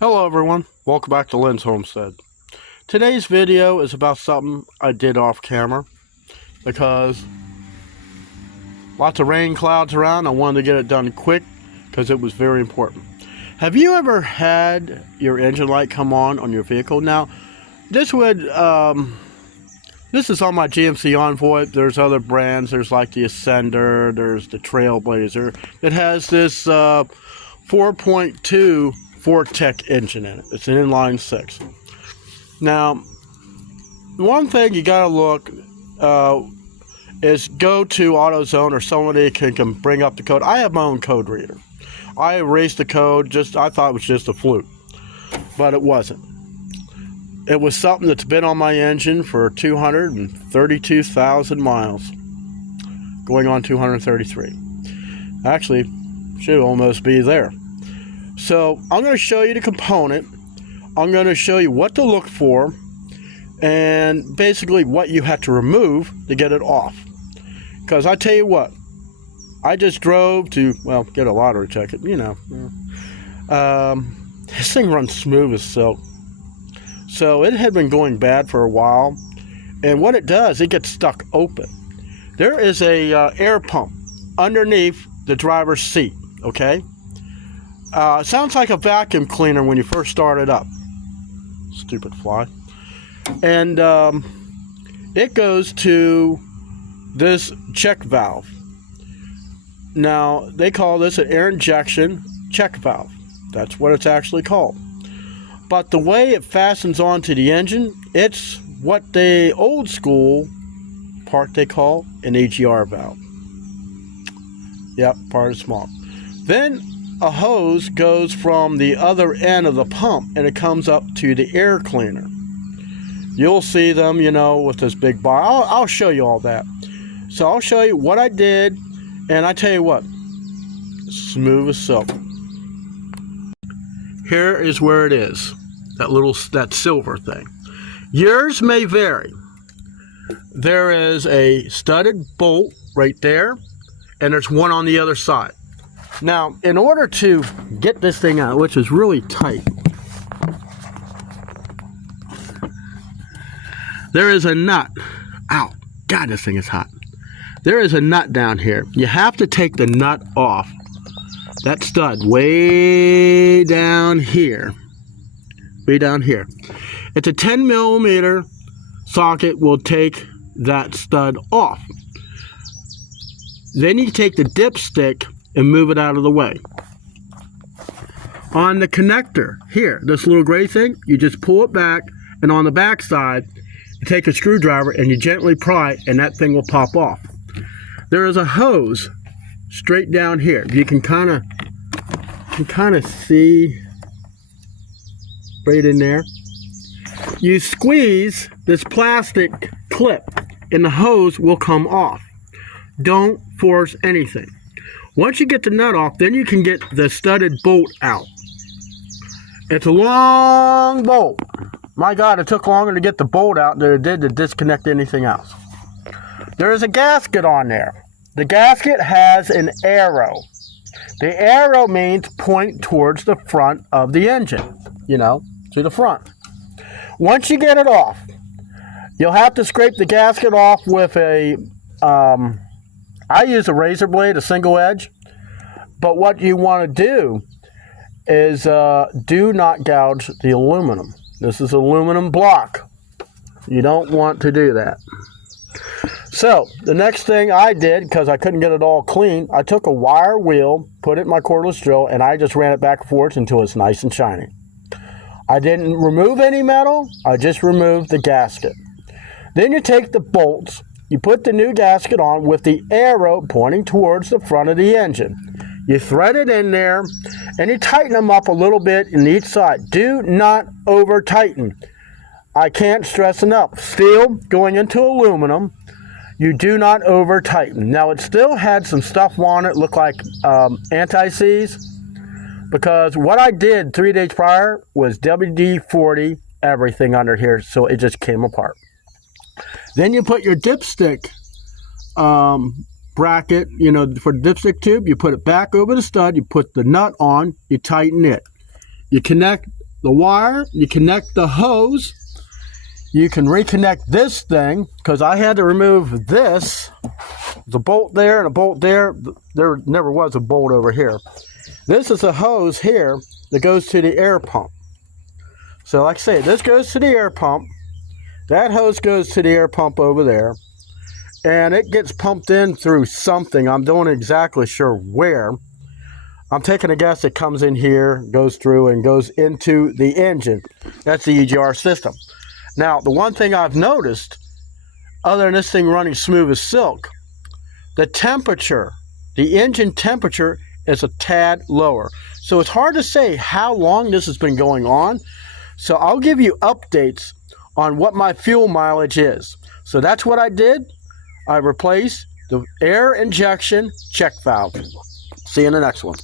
Hello everyone, welcome back to Lynn's Homestead. Today's video is about something I did off camera because lots of rain clouds around. I wanted to get it done quick because it was very important. Have you ever had your engine light come on your vehicle? Now, this is on my GMC Envoy. There's other brands. There's like the Ascender, there's the Trailblazer. It has this 4.2 Vortec engine in it. It's an inline six. Now, one thing you gotta look is go to AutoZone or somebody can bring up the code. I have my own code reader. I erased the code. I thought it was just a fluke, but it wasn't. It was something that's been on my engine for 232,000 miles, going on 233. Actually, should almost be there. So I'm going to show you the component. I'm going to show you what to look for and basically what you have to remove to get it off. Because I tell you what, I just drove to, well, get a lottery ticket, you know. This thing runs smooth as silk. So it had been going bad for a while. And what it does, it gets stuck open. There is a air pump underneath the driver's seat, okay? It sounds like a vacuum cleaner when you first start it up. Stupid fly. And it goes to this check valve. Now, they call this an air injection check valve. That's what it's actually called. But the way it fastens onto the engine, it's what the old school part they call an AGR valve. Yep, part of small. Then a hose goes from the other end of the pump and it comes up to the air cleaner. You'll see them, you know, with this big bar. I'll show you all that. So I'll show you what I did, and I tell you what, smooth as silk. Here is where it is, that silver thing. Yours may vary. There is a studded bolt right there, and there's one on the other side. Now, in order to get this thing out, which is really tight, there is a nut. Ow, God, this thing is hot. There is a nut down here. You have to take the nut off. That stud way down here. Way down here. It's a 10 millimeter socket will take that stud off. Then you take the dipstick and move it out of the way. On the connector here, this little gray thing, you just pull it back, and on the back side, you take a screwdriver and you gently pry, and that thing will pop off. There is a hose straight down here. You can kind of see right in there. You squeeze this plastic clip, and the hose will come off. Don't force anything. Once you get the nut off, then you can get the studded bolt out. It's a long bolt. My God, it took longer to get the bolt out than it did to disconnect anything else. There is a gasket on there. The gasket has an arrow. The arrow means point towards the front of the engine, you know, to the front. Once you get it off, you'll have to scrape the gasket off with a I use a razor blade, a single edge, but what you want to do is do not gouge the aluminum. This is aluminum block. You don't want to do that. So, the next thing I did, because I couldn't get it all clean, I took a wire wheel, put it in my cordless drill, and I just ran it back and forth until it's nice and shiny. I didn't remove any metal, I just removed the gasket. Then you take the bolts, you put the new gasket on with the arrow pointing towards the front of the engine. You thread it in there, and you tighten them up a little bit in each side. Do not over tighten. I can't stress enough. Steel going into aluminum, you do not over tighten. Now it still had some stuff on it, looked like anti-seize, because what I did 3 days prior was WD-40 everything under here, so it just came apart. Then you put your dipstick bracket, you know, for the dipstick tube, you put it back over the stud, you put the nut on, you tighten it. You connect the wire, you connect the hose, you can reconnect this thing, because I had to remove this. There's a bolt there and a bolt there. There never was a bolt over here. This is a hose here that goes to the air pump. So like I say, this goes to the air pump. That hose goes to the air pump over there. And it gets pumped in through something. I'm not exactly sure where. I'm taking a guess it comes in here, goes through, and goes into the engine. That's the EGR system. Now, the one thing I've noticed, other than this thing running smooth as silk, the temperature, the engine temperature is a tad lower. So it's hard to say how long this has been going on. So I'll give you updates on what my fuel mileage is. So that's what I did. I replaced the air injection check valve. See you in the next one.